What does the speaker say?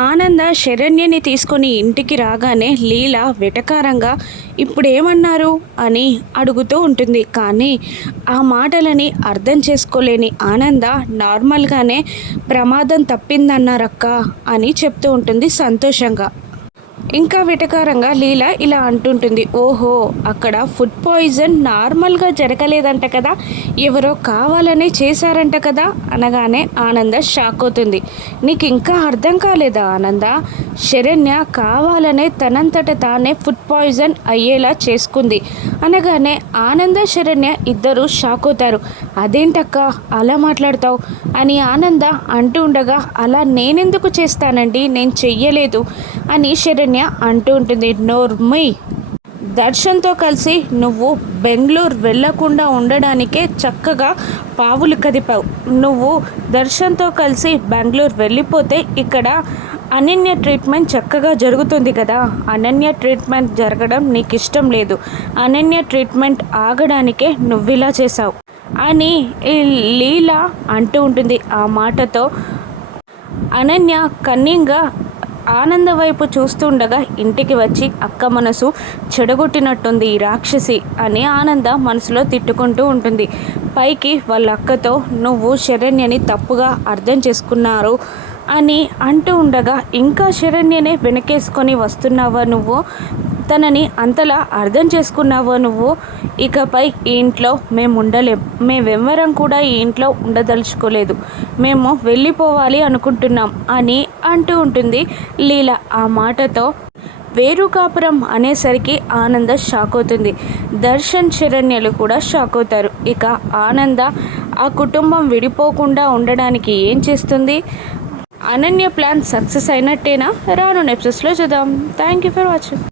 ఆనంద శరణ్యని తీసుకొని ఇంటికి రాగానే లీల వెటకారంగా ఇప్పుడేమన్నారు? అని అడుగుతూ ఉంటుంది. కానీ ఆ మాటలని అర్థం చేసుకోలేని ఆనంద నార్మల్గానే ప్రమాదం తప్పిందన్నారక్క అని చెప్తూ ఉంటుంది సంతోషంగా. ఇంకా వెటకారంగా లీల ఇలా అంటుంటుంది ఓహో అక్కడ ఫుడ్ పాయిజన్ నార్మల్గా జరగలేదంట కదా ఎవరో కావాలనే చేశారంట కదా అనగానే ఆనంద షాక్ అవుతుంది. నీకు ఇంకా అర్థం కాలేదా ఆనంద? శరణ్య కావాలనే తనంతట తానే ఫుడ్ పాయిజన్ అయ్యేలా చేసుకుంది అనగానే ఆనంద శరణ్య ఇద్దరు షాక్ అవుతారు. అదేంటక్క అలా మాట్లాడతావు? అని ఆనంద అంటూ ఉండగా అలా నేనెందుకు చేస్తానండి? నేను చెయ్యలేదు అని శరణ్య అంటూ ఉంటుంది నోర్మై దర్శన్తో కలిసి నువ్వు బెంగళూరు వెళ్ళకుండా ఉండడానికే చక్కగా పావులు కదిపావు. నువ్వు దర్శన్తో కలిసి బెంగళూరు వెళ్ళిపోతే ఇక్కడ అనన్య ట్రీట్మెంట్ చక్కగా జరుగుతుంది కదా. అనన్య ట్రీట్మెంట్ జరగడం నీకు ఇష్టం లేదు. అనన్య ట్రీట్మెంట్ ఆగడానికే నువ్వు ఇలా చేసావు అని ఈ లీల అంటూ ఉంటుంది. ఆ మాటతో అనన్య కన్నింగా ఆనంద వైపు చూస్తుండగా ఇంటికి వచ్చి అక్క మనసు చెడగొట్టినట్టుంది ఈ రాక్షసి అని ఆనంద మనసులో తిట్టుకుంటూ ఉంటుంది. పైకి వాళ్ళ అక్కతో నువ్వు శరణ్యని తప్పుగా అర్థం చేసుకున్నారు అని అంటూ ఉండగా ఇంకా శరణ్యనే వెనకేసుకొని వస్తున్నావా నువ్వు? తనని అంతలా అర్థం చేసుకున్నావో నువ్వు? ఇకపై ఈ ఇంట్లో మేము ఉండలేం. మేమెవ్వరం కూడా ఈ ఇంట్లో ఉండదలుచుకోలేదు. మేము వెళ్ళిపోవాలి అనుకుంటున్నాం అని అంటూ ఉంటుంది లీల ఆ మాటతో. వేరు కాపురం అనేసరికి ఆనంద షాక్ అవుతుంది. దర్శన్ శరణ్యలు కూడా షాక్ అవుతారు. ఇక ఆనంద ఆ కుటుంబం విడిపోకుండా ఉండడానికి ఏం చేస్తుంది? అనన్య ప్లాన్ సక్సెస్ అయినట్టేనా? రాను నెప్సెస్లో చూద్దాం. Thank you for watching.